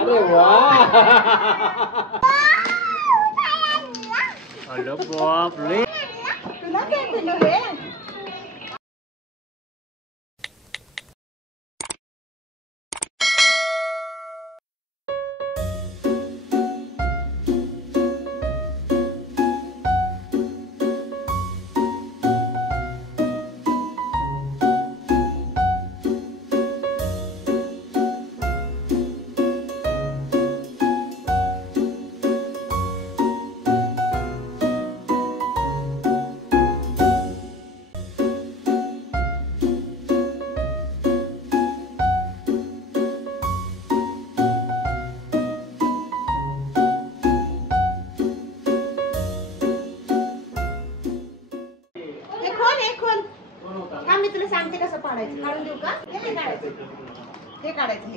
अरे वाह अरे बाप रे तुला काय दिलं रे? मी तुला सांगते कसं पाडायचं. काढून देऊ का? हे काढायचं, हे काढायचं,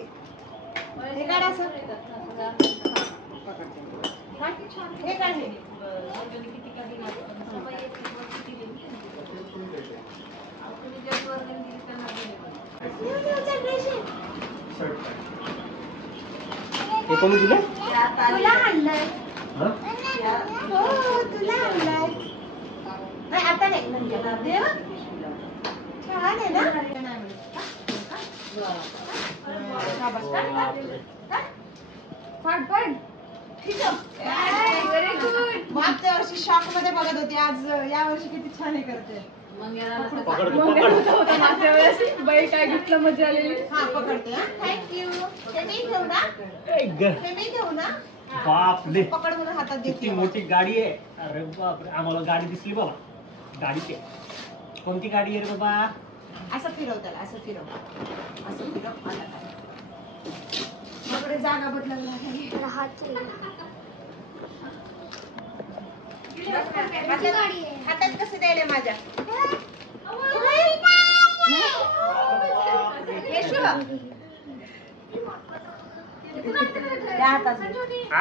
हे काढायचं, हे काढ, हे कोणी दिलं? तुला आणलंय. हो तुला आणलंय. नाही आता नाही म्हणजे देव छान आहे ना. मागच्या वर्षी शॉक मध्ये बघत होते, आज या वर्षी किती छान हे करते. बाई काय घेतलं मजा आलेली. हा पकडते. थँक्यू. हे मी घेऊ ना, हे मी घेऊ ना. बाप रे पकड म्हणून हातात किती देते. मोठी गाडी आहे. अरे बाप रे आम्हाला गाडी दिसली बाबा. गाडीची कोणती गाडी आहे रे बाबा? असं फिरव त्याला, असं फिरव, असं फिरव. आता काय मकडे जागा बदलायला लागली. हातात कसं द्यायला माझ्या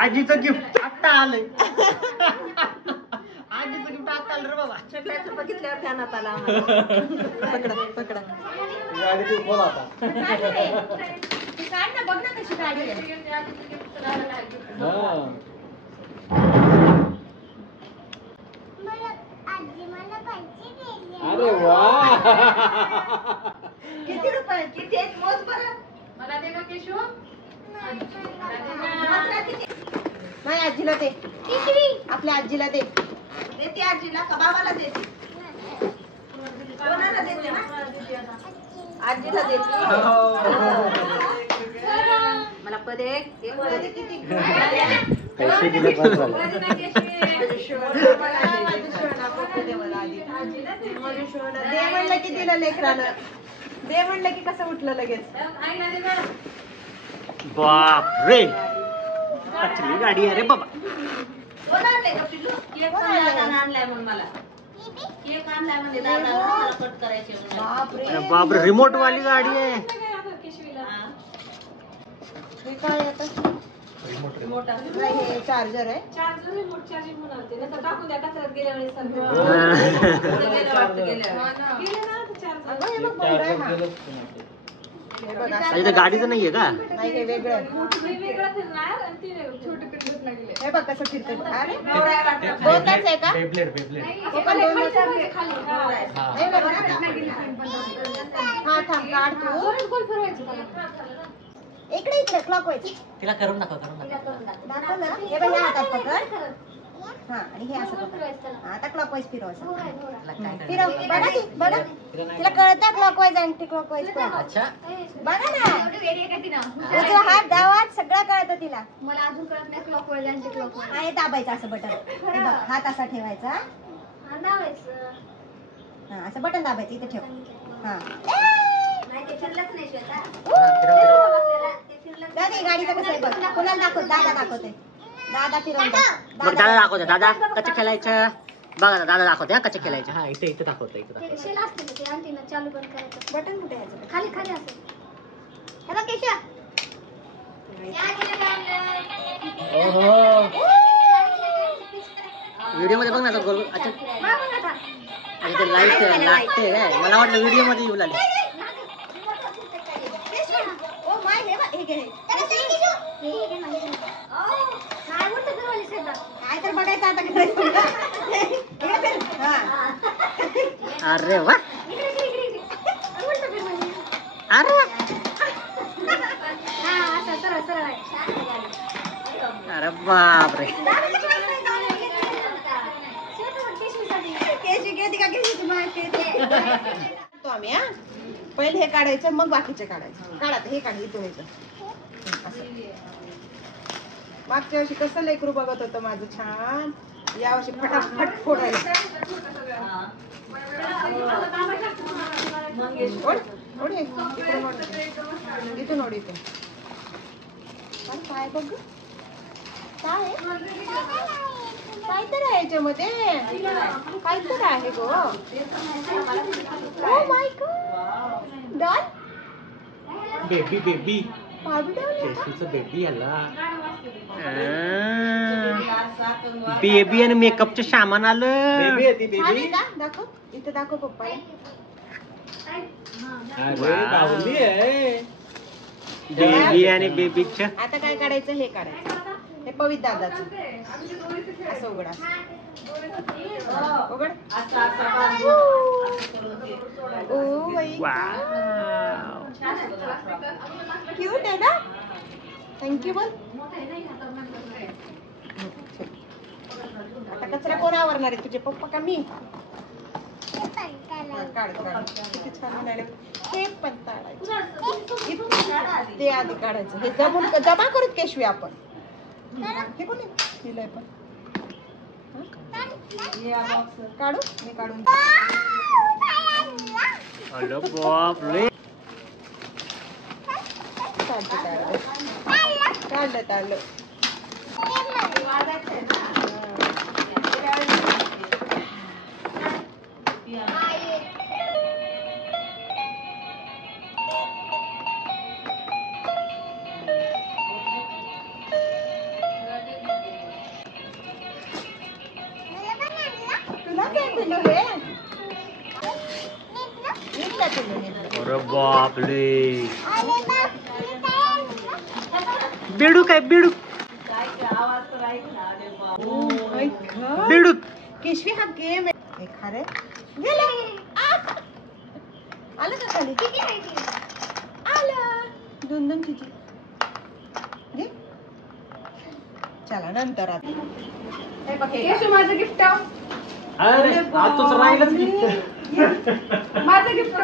आजीचं गिफ्ट आता आलंय. आजीचं गिफ्ट आता आलं रे बाबा. छोट्याचं बघितल्यावर ध्यानात आला. पकडा पकडा गाडी तू बोला आता. काढ ना, बघ ना कशी गाडी आहे. अरे वाह किती रुपये? किती आहेत मोज बरं. मला दे का केशव? नाही आजीला दे, आपल्या आजीला दे. देते आजीला का बाबाला देते? कोणाला देते ना? आजीला देते. मला पद एक किती पैसे दिले बस झालं. दे म्हणलं की दिलं लेकरानं. दे म्हणलं की कसं उठलं लगेच. बाप रे कसली गाडी आहे रे बाबा. कोण आणलंय का पिल्लू? केक आणलाय म्हणून मला. केक आणलाय म्हणजे दादाला कट करायचे म्हणून. अरे बाप रे रिमोट वाली गाडी आहे. हे काय आता? रिमोट नाही हे चार्जर आहे. चार्जर रिमोट चार्जिंग म्हणालते ना, तर टाकून द्या कचऱ्यात गेल्या वेळेस अगं, हे बघ बंद आहे हा. हे बघ असं. अरे गाडीचं नाहीये का? नाही हे वेगळं आहे. वेगळं फिरणार आणि ते छोटे फिरत लागले. हे बघ कसं फिरतं. अरे दोनच आहे का? Beyblade Beyblade. हे पण दोनच आहे. हे बघ ना. हा थांब काढ तू. गोल फिरवायचं त्याला. इकडे इकडे क्लॉकवाईज तिला करून दाखव करून दाखव ना. हे बघ या हातात पकड. हा आणि हे असं पकड. आता क्लॉकवाईज फिरव असं. फिरव. बघा ती बघा. तिला कळतं क्लॉकवाईज अँटी क्लॉकवाईज पण. अच्छा बघा ना. उजवा हात डावा सगळं कळतं तिला. मला अजून कळत नाही क्लॉकवाईज अँटी क्लॉकवाईज. हा हे दाबायचं असं बटन. हे बघ हात असा ठेवायचा. हा असं बटन दाबायचं इथे ठेव. हा दादा गाडीचं कसं आहे बघ. कुणाला दाखव? दादा दाखवते. दादा फिरवून बघ दादा दाखवते. दादा कच्चे खेळायचं बघा ना. दादा दाखवते कच्चे खेळायचे. हा इथे इथे दाखवते इथे चालू बंद करायचं. बटन कुठे आहे? खाली खाली असेल. हे बघ केशव. व्हिडिओ मध्ये बघ ना गोल. अच्छा आणि ते लाईट लागते काय? मला वाटलं व्हिडिओ मध्ये येऊ लागले. ओ माय हे घे. काय तर बघायचं आता करायचं. इकडे फिर. हा. अरे वा अरे अरे बापरे केशी घेते का केशी तुम्हाला तो आम्ही हा पहिले हे काढायचं मग बाकीचे काढायचं. काढा हे काढ इथून इथं. मागच्या वर्षी कसं लेकरू बघत होतं माझं छान. यावर्षी फटाफट फोडायचं. ओढ ओढ इथून ओढ इथून ओढ इथून. काय बघ काय काय तर आहे याच्यामध्ये काय तर आहे गो. Oh my God doll baby baby बाबी डॉल केशूचं बेबी आला. बेबी आणि मेकअपचं सामान आलं. बेबी आहे ती छान आहे बेबी. का दाखव इथं दाखव पप्पा. अरे बाहुली आहे. बेबी आणि बेबीचं. आता काय काढायचं हे काढायचं. हे पवित दादाचं असं उघडा उघड. ओ बाई वाव क्यूट आहे ना. थँक्यू बोल. आता कचरा कोण आवरणार आहे तुझे पप्पा का मी. काढ काढ किती छान म्हणाले. हे पण काढायचं ते आधी काढायचं. हे जमा करूत केशवी आपण. हे कोण दिलंय पण काढू मी काढून अरे बापरे काढलं काढलं. तुला काय दिलं हे. नीटला दिलं नीटला. अरे बापरे बेडूक आहे बेडूक बेडूक. केशवी हा गेम आहे. हे खा रे गेलं. आलं का खाली आलं. दोन दोन तिची घे. चला नंतर आता हे बघ हे माझं गिफ्ट अरे आज तुझं राहिलंच गिफ्ट. माझं गिफ्ट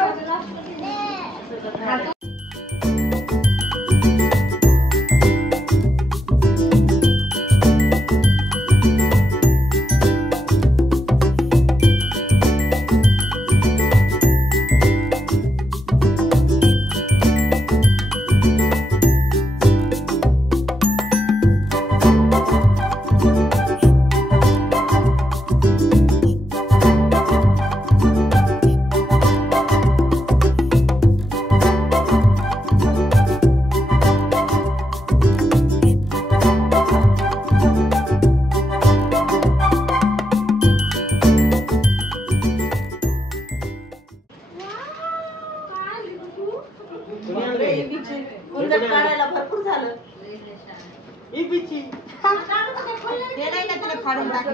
काढायला भरपूर झालं. ते नाही का तुला फाडून टाकलं.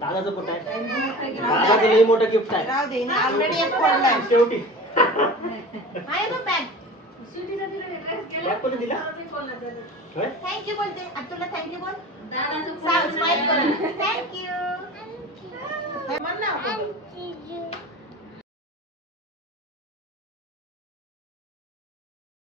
दादाचं पोट आहे. दादाचं लई मोठं गिफ्ट आहे. राहू दे ना ऑलरेडी एक फोडलाय. शेवटी आहे ना बॅग. बॅग कोणी दिला. थँक्यू बोलते. आता तुला थँक्यू बोल. स्माइल कर. थँक्यू. म्हण ना.